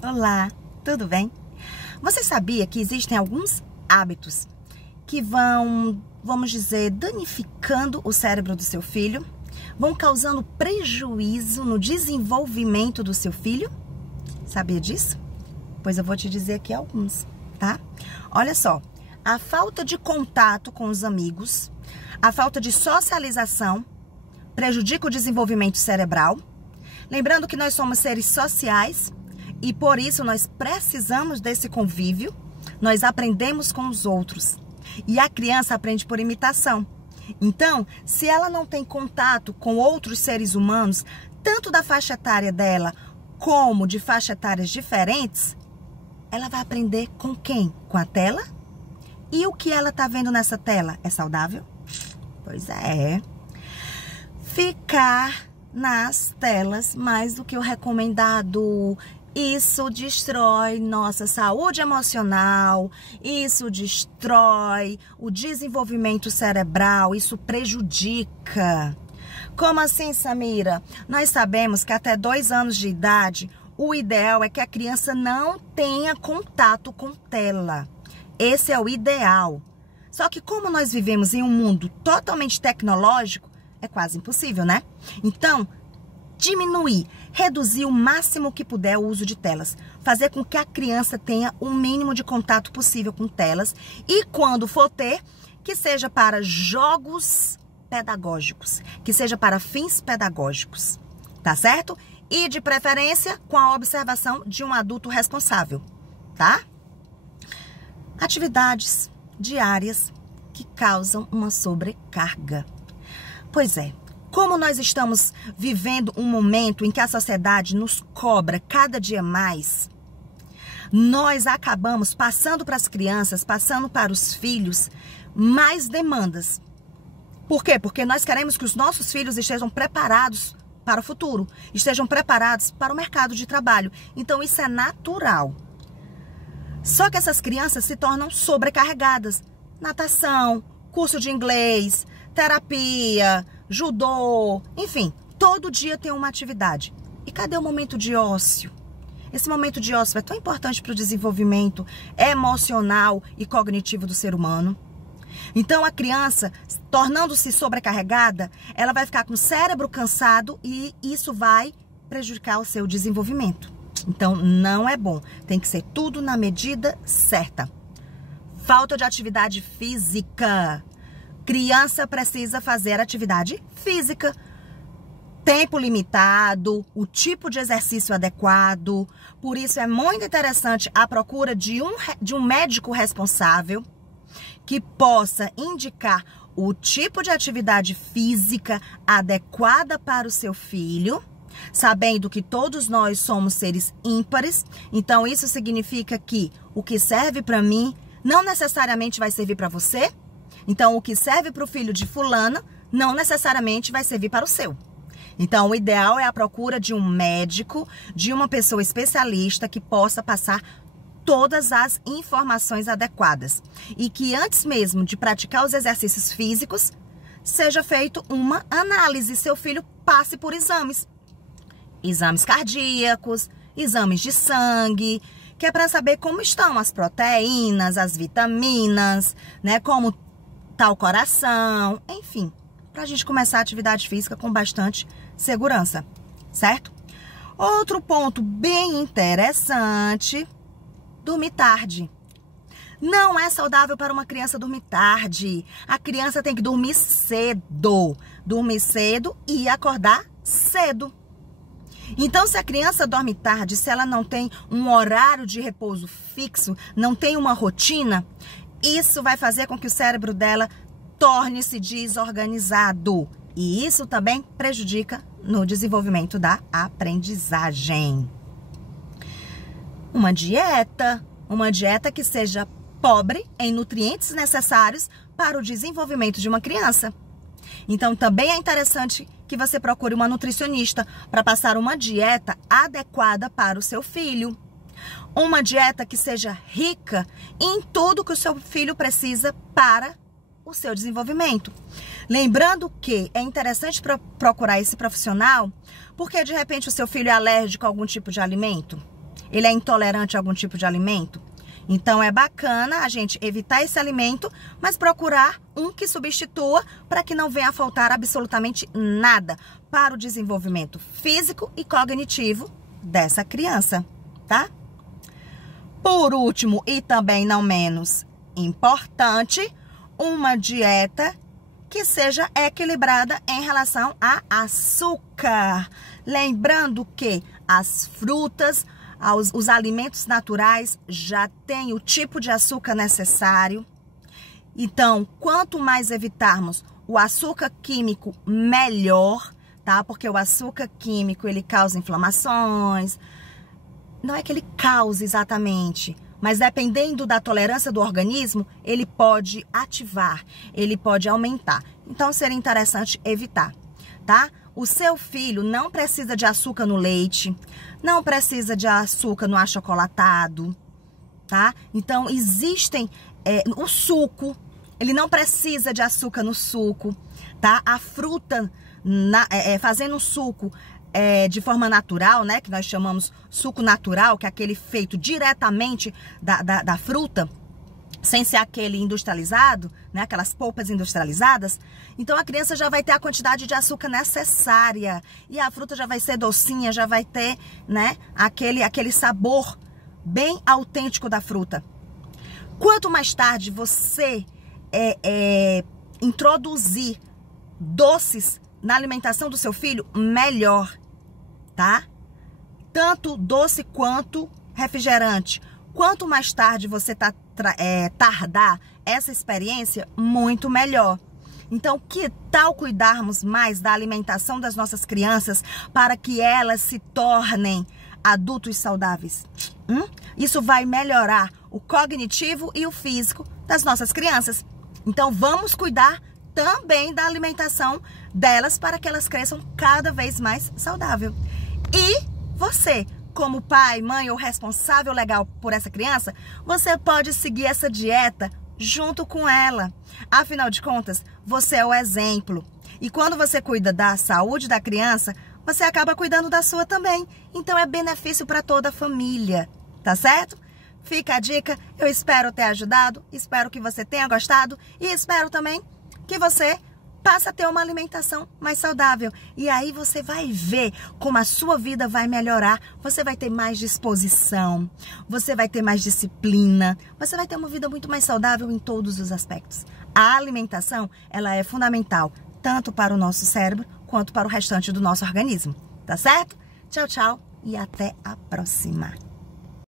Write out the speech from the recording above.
Olá, tudo bem? Você sabia que existem alguns hábitos que vão, vamos dizer, danificando o cérebro do seu filho? Vão causando prejuízo no desenvolvimento do seu filho? Sabia disso? Pois eu vou te dizer aqui alguns, tá? Olha só, a falta de contato com os amigos, a falta de socialização prejudica o desenvolvimento cerebral. Lembrando que nós somos seres sociais e por isso nós precisamos desse convívio, nós aprendemos com os outros. E a criança aprende por imitação. Então, se ela não tem contato com outros seres humanos, tanto da faixa etária dela como de faixa etárias diferentes, ela vai aprender com quem? Com a tela? E o que ela está vendo nessa tela é saudável? Pois é. Ficar nas telas mais do que o recomendado. Isso destrói nossa saúde emocional, isso destrói o desenvolvimento cerebral, isso prejudica. Como assim, Samira? Nós sabemos que até 2 anos de idade, o ideal é que a criança não tenha contato com tela. Esse é o ideal. Só que como nós vivemos em um mundo totalmente tecnológico, é quase impossível, né? Então, diminuir, reduzir o máximo que puder o uso de telas. Fazer com que a criança tenha o mínimo de contato possível com telas. E quando for ter, que seja para jogos pedagógicos. Que seja para fins pedagógicos. Tá certo? E de preferência com a observação de um adulto responsável. Tá? Atividades diárias que causam uma sobrecarga. Pois é, como nós estamos vivendo um momento em que a sociedade nos cobra cada dia mais, nós acabamos passando para as crianças, passando para os filhos, mais demandas. Por quê? Porque nós queremos que os nossos filhos estejam preparados para o futuro, estejam preparados para o mercado de trabalho. Então isso é natural. Só que essas crianças se tornam sobrecarregadas. Natação, curso de inglês, terapia, judô, enfim, todo dia tem uma atividade. E cadê o momento de ócio? Esse momento de ócio é tão importante para o desenvolvimento emocional e cognitivo do ser humano. Então a criança, tornando-se sobrecarregada, ela vai ficar com o cérebro cansado e isso vai prejudicar o seu desenvolvimento. Então não é bom, tem que ser tudo na medida certa. Falta de atividade física. Criança precisa fazer atividade física. Tempo limitado, o tipo de exercício adequado. Por isso é muito interessante a procura de um médico responsável que possa indicar o tipo de atividade física adequada para o seu filho, sabendo que todos nós somos seres ímpares. Então isso significa que o que serve para mim não necessariamente vai servir para você. Então, o que serve para o filho de fulana não necessariamente vai servir para o seu. Então, o ideal é a procura de um médico, de uma pessoa especialista que possa passar todas as informações adequadas. E que antes mesmo de praticar os exercícios físicos, seja feito uma análise. Seu filho passe por exames. Exames cardíacos, exames de sangue, que é para saber como estão as proteínas, as vitaminas, né? Como tá o coração, enfim, para a gente começar a atividade física com bastante segurança, certo? Outro ponto bem interessante, dormir tarde. Não é saudável para uma criança dormir tarde. A criança tem que dormir cedo e acordar cedo. Então, se a criança dorme tarde, se ela não tem um horário de repouso fixo, não tem uma rotina, isso vai fazer com que o cérebro dela torne-se desorganizado. E isso também prejudica no desenvolvimento da aprendizagem. Uma dieta que seja pobre em nutrientes necessários para o desenvolvimento de uma criança. Então, também é interessante que você procure uma nutricionista para passar uma dieta adequada para o seu filho. Uma dieta que seja rica em tudo que o seu filho precisa para o seu desenvolvimento. Lembrando que é interessante procurar esse profissional porque de repente o seu filho é alérgico a algum tipo de alimento. Ele é intolerante a algum tipo de alimento? Então, é bacana a gente evitar esse alimento, mas procurar um que substitua para que não venha a faltar absolutamente nada para o desenvolvimento físico e cognitivo dessa criança, tá? Por último, e também não menos importante, uma dieta que seja equilibrada em relação a açúcar. Lembrando que as frutas, os alimentos naturais já têm o tipo de açúcar necessário. Então, quanto mais evitarmos o açúcar químico, melhor, tá? Porque o açúcar químico, ele causa inflamações. Não é que ele cause exatamente, mas dependendo da tolerância do organismo, ele pode ativar, ele pode aumentar. Então, seria interessante evitar, tá? O seu filho não precisa de açúcar no leite, não precisa de açúcar no achocolatado, tá? Então, existem o suco, ele não precisa de açúcar no suco, tá? A fruta, fazendo suco de forma natural, né? Que nós chamamos suco natural, que é aquele feito diretamente da fruta, sem ser aquele industrializado, né? Aquelas polpas industrializadas. Então, a criança já vai ter a quantidade de açúcar necessária. E a fruta já vai ser docinha, já vai ter, né? Aquele sabor bem autêntico da fruta. Quanto mais tarde você introduzir doces na alimentação do seu filho, melhor, tá? Tanto doce quanto refrigerante. Quanto mais tarde você tardar essa experiência, muito melhor. Então, que tal cuidarmos mais da alimentação das nossas crianças para que elas se tornem adultos saudáveis? Isso vai melhorar o cognitivo e o físico das nossas crianças. Então, vamos cuidar também da alimentação delas para que elas cresçam cada vez mais saudável. E você, como pai, mãe ou responsável legal por essa criança, você pode seguir essa dieta junto com ela. Afinal de contas, você é o exemplo. E quando você cuida da saúde da criança, você acaba cuidando da sua também. Então é benefício para toda a família, tá certo? Fica a dica, eu espero ter ajudado, espero que você tenha gostado e espero também que você passe a ter uma alimentação mais saudável. E aí você vai ver como a sua vida vai melhorar. Você vai ter mais disposição, você vai ter mais disciplina, você vai ter uma vida muito mais saudável em todos os aspectos. A alimentação, ela é fundamental, tanto para o nosso cérebro, quanto para o restante do nosso organismo. Tá certo? Tchau, tchau e até a próxima.